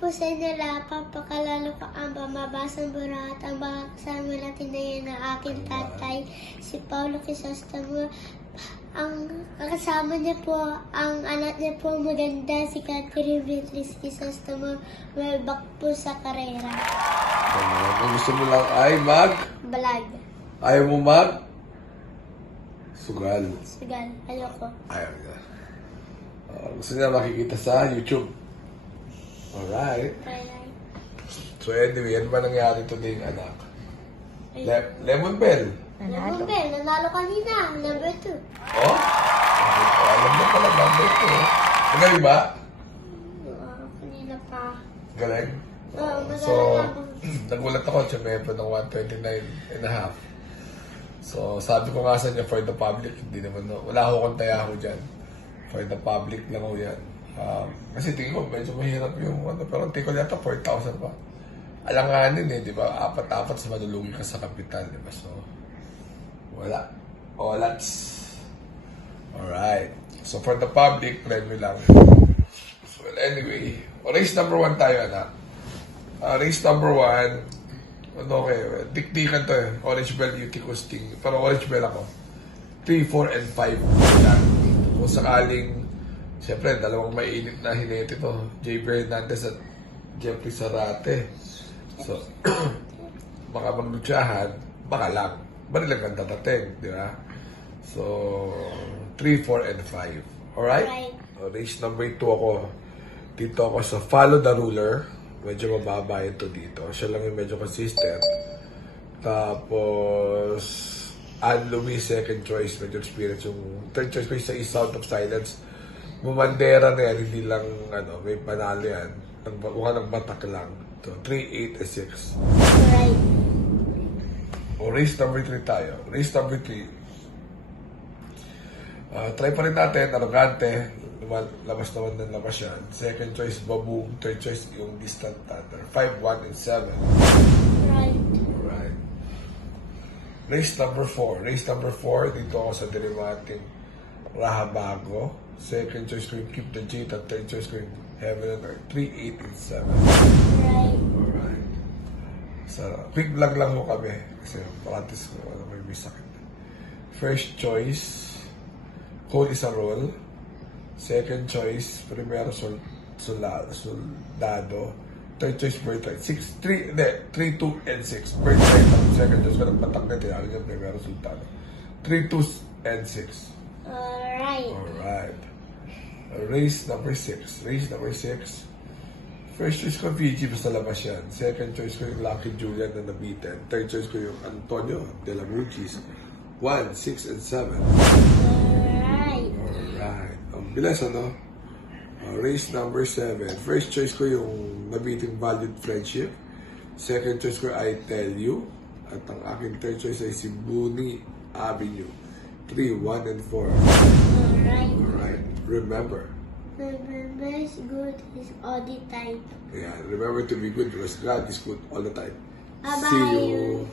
po sa inyo papakalalo ko ang pamabasang burat, ang mga kasama natin na yan ng aking tatay, si Paulo Crisostomo. Ang kasama niya po, ang anak niya po maganda, si Catherine Beatriz Crisostomo, may back po sa karera. Kung gusto mo lang ay Balag. Ayaw mo sugal. Sugal, ayoko. Ayaw niya. Gusto niya makikita sa YouTube. Alright. So anyway, ano ba nangyari today, anak? Lemon Bell. Lemon Bell, nanalo kanina, number 2. Oh? Alam mo pala, number 2. Magaling ba? Kanina pa. Galing? Oo, So, magaling nagulat ako siya may ng 129.5. So, sabi ko nga sa niya, for the public, hindi naman, wala akong kontaya ako dyan. For the public lang ako yan. Kasi tingin ko, medyo mahirap yung pero tingin ko yata 4,000 pa. Alanganin di ba? Apat-apat sa manulugi ka sa kapital, di ba? So, wala. Olats. Alright. So, for the public, premyo lang. So, well, anyway, race number 1 tayo, anak. Race number 1, dikdikan to eh. Orange Bell, UT Costing. Pero Orange Bell ako. 3, 4, and 5 lang. Kung sakaling, siyempre, dalawang mainit na hinete to. J.B. Hernandez at Jeffrey Zarate. So, baka maglutsahan, baka lang. Barilang ang tatating, di ba? So, 3, 4, and 5. Alright? Right. Race number 2 ako. Dito ako sa Follow the Ruler. Medyo mababa ito dito. Siya lang yung medyo consistent. Tapos, Anne Louise, second choice. Medyo experience. Yung third choice ko isa is Sound of Silence. Bumandera na yan. Hindi lang, may panalo yan. Mukha ng batak lang. So, 3, 8, and 6. Right. O, race number 3 tayo. Race number 3. Try pa rin natin. Arrogante. Labas naman ng labas yan. Second choice, Baboom. Third choice, yung Distant Thunder. 5, 1, and 7. Right. Alright. Race number 4. Race number 4, dito ako sa Derivating Rahabago. Second choice ko yung Keep the Jade. At third choice ko yung Heaven and Earth. 3, 8, and 7. Right. Alright. So, quick vlog lang mo kami. Kasi practice ko, may sakit. First choice, Cole is a roll. Second choice, Primero Soldado. Third choice, Birthright. 3, 2, and 6. Birthright. Second choice ko ng batak na tinawag niya, Primero Soldado. 3, 2, and 6. Alright. Alright. Race number 6. Race number 6. First choice ko, Fiji, basta labas yan. Second choice ko yung Lucky Julian na nabitin. Third choice ko yung Antonio de la Muchis. 1, 6, and 7. Alright. Alright. Ang bilis, race number 7. First choice ko yung nabiting Valued Friendship. Second choice ko, I Tell You. At ang aking third choice ay si Booney Avenue. 3, 1, and 4. Alright. Alright. Remember. Remember is good is all the time. Yeah, remember to be good because God is good all the time. Bye-bye. See you.